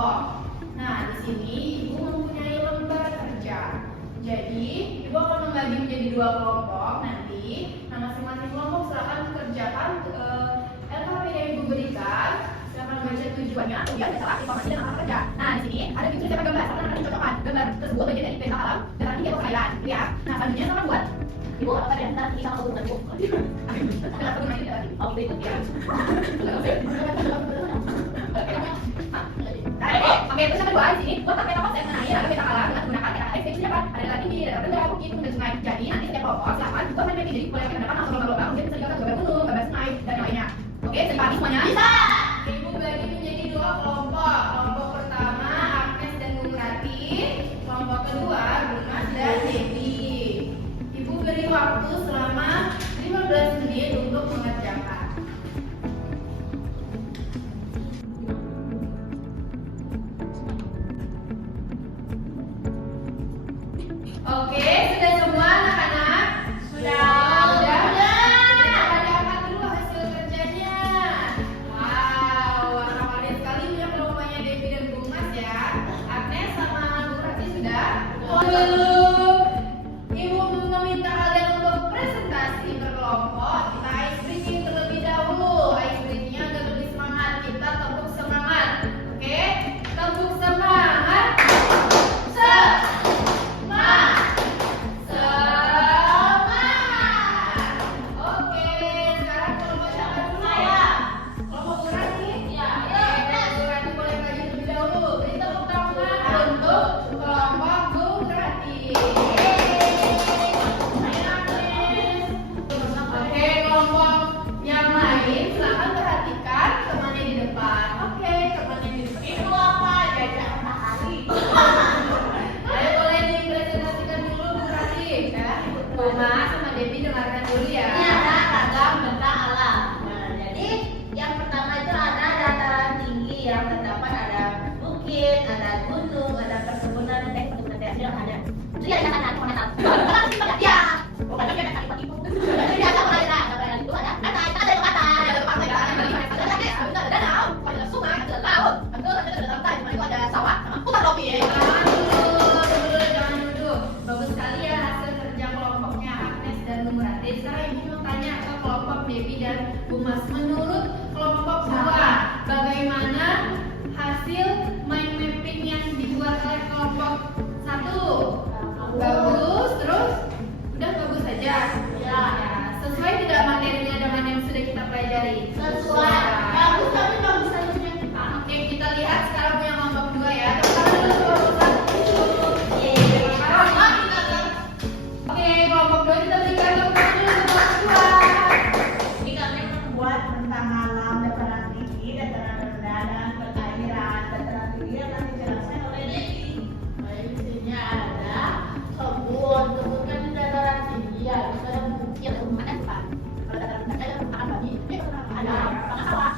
kelompok. Nah, di sini Ibu mempunyai lembar kerja. Jadi, Ibu akan membagi menjadi 2 kelompok. Nanti, masing-masing kelompok silakan kerjakan LKP yang Ibu berikan. Silakan baca tujuannya, kemudian salah informasi dan alamat kerja. Nah, di sini ada tujuan gambar. Silakan nanti cocokkan gambar tersebut bagian dari perintah alam dan nanti dia perkiraan, ya. Nah, selanjutnya silakan buat. Ibu apa yang nanti kita mau buat, Ibu? Oh, itu ya. Oke, terus yang kedua di sini buat peta konsep mengenai ragam peta alam dengan menggunakan peta alam yang dapat ada lagi di dalam rendah bukit dan sungai. Jadi nanti setiap kelompok silakan buat main jadi boleh kita dapat langsung lomba-lomba mungkin bisa juga gambar gunung, gambar sungai dan lainnya. Oke, terima semuanya. Bisa. Ibu bagi menjadi 2 kelompok. Kelompok pertama Agnes dan Bung Rati. Kelompok kedua Bungas dan Devi. Ibu beri waktu selama 15 menit untuk mengerjakan. Oke, sudah semua anak-anak? Sudah. Kita akan lihat dulu hasil kerjanya. Wow, warna-warni sekali punya kelompoknya Devi dan Bungas ya. Agnes sama Bu Rati sudah? Belum. Ibu meminta kalian untuk presentasi berkelompok. Kita ice breaking terlebih dahulu. Ice breakingnya agar lebih semangat. Kita tepuk semangat. Oke, tepuk semangat. Bunga sama Devi dengarkan dulu ya. Ini ada ragam benda alam. Nah, jadi yang pertama itu ada dataran tinggi yang terdapat ada bukit, ada gunung, ada perkebunan, ada ada. Itu ya dataran komentar. Ya. Bukan ada dataran itu. Jadi ada dataran itu ada kata, ada pantai, ada danau, ada sungai, ada laut, ada pantai, ada sawah, sama hutan tropis. Jangan duduk. Bagus sekali ya hasil kerja kelompoknya Agnes dan Bung Rati. Sekarang Ibu mau tanya ke kelompok Devi dan Bungas. Menurut kelompok 2, bagaimana hasil mind mapping yang dibuat oleh kelompok 1? Bagus, terus udah bagus saja. Ya. Sesuai tidak materinya dengan yang sudah kita pelajari? Sesuai. Bagus tapi bagus saja. Oke, kita lihat sekarang punya kelompok 2 ya. Sekarang dulu kelompok 1. Oke, kelompok 2 kita berikan kelompok dulu kelompok 2. Ini kami membuat tentang alam, dataran tinggi, dataran rendah, dan perairan. Dataran tinggi akan dijelaskan oleh Devi. Di sini ada kebun kan di dataran tinggi ya, bisa ada bukit, ada hutan. Kalau dataran rendah ada makan babi, ada sawah.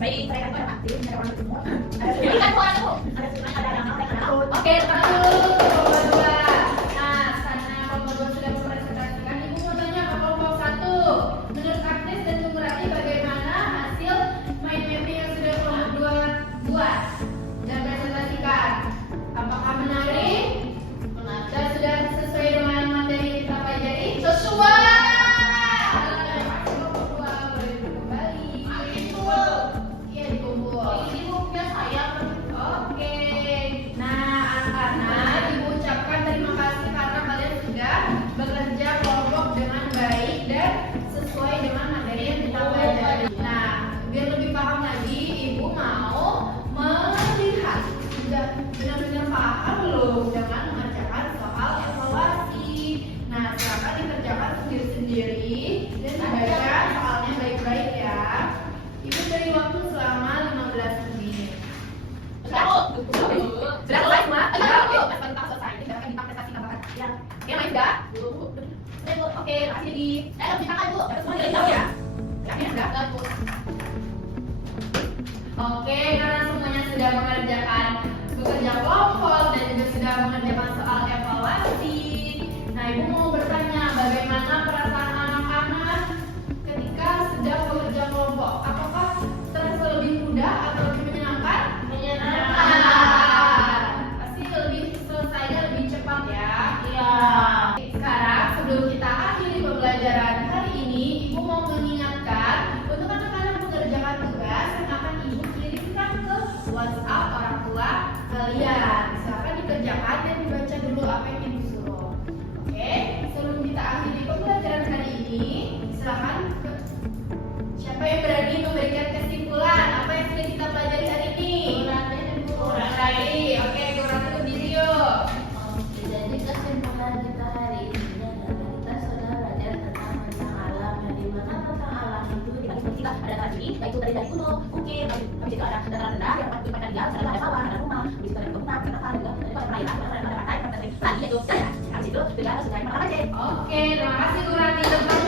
Baik, mereka itu aktif, ada orang timur. Ada sungai, ada sungai, ada danau, ada laut. Oke, sekarang dulu kelompok 2. Nah, karena kelompok 2 sudah mempresentasikan, Ibu mau tanya ke kelompok 1. Menurut Agnes dan Bung Rati, bagaimana hasil mind mapping yang sudah kelompok 2 buat dan presentasikan? Apakah menarik? Dan sudah sesuai dengan materi yang kita pelajari? Sesuai. Kelompok 2 boleh kembali. Iya, dikumpul. Ini bukunya saya. Oke. Nah, anak-anak, Ibu ucapkan terima kasih karena kalian sudah bekerja kelompok dengan baik dan sesuai dengan materi yang kita pelajari. Nah, biar lebih paham lagi, Ibu mau melihat sudah benar-benar paham belum dengan mengerjakan soal evaluasi. Nah, silakan dikerjakan sendiri-sendiri dan dibaca soalnya baik-baik ya. Ibu beri waktu selama 15 menit. Sudah selesai semua? Oke, pas selesai. Ini akan dipresentasi tambahan. Ya. Oke, main sudah? Oke, makasih Dedi. Lebih kakak dulu. Dapat semua dari ya? Yakin sudah? Oke, karena semuanya sudah mengerjakan bekerja kelompok dan juga sudah mengerjakan soal evaluasi. Nah, Ibu mau bertanya, bagaimana perasaan anak-anak ketika sedang bekerja kelompok? Apakah terasa lebih mudah atau lebih menyenangkan? Menyenangkan. kalian. Silakan dikerjakan dan dibaca dulu apa yang Ibu suruh. Oke, sebelum kita akhiri pembelajaran hari ini, silakan siapa yang berani memberikan kesimpulan apa yang sudah kita pelajari hari ini? Kurang. Oke, kurang berdiri yuk. Jadi kesimpulan kita hari ini adalah kita sudah belajar tentang alam, yang dimana tentang alam itu dibagi tiga, ada tadi, baik itu dari gunung, bukit, habis itu ada dataran rendah, yang pasti pada dia, ada sawah, ada rumah, habis itu ada kebun, ada juga, ada perairan, ada pantai, tadi itu, habis itu juga ada sungai, makasih. Oke, terima kasih Kurang.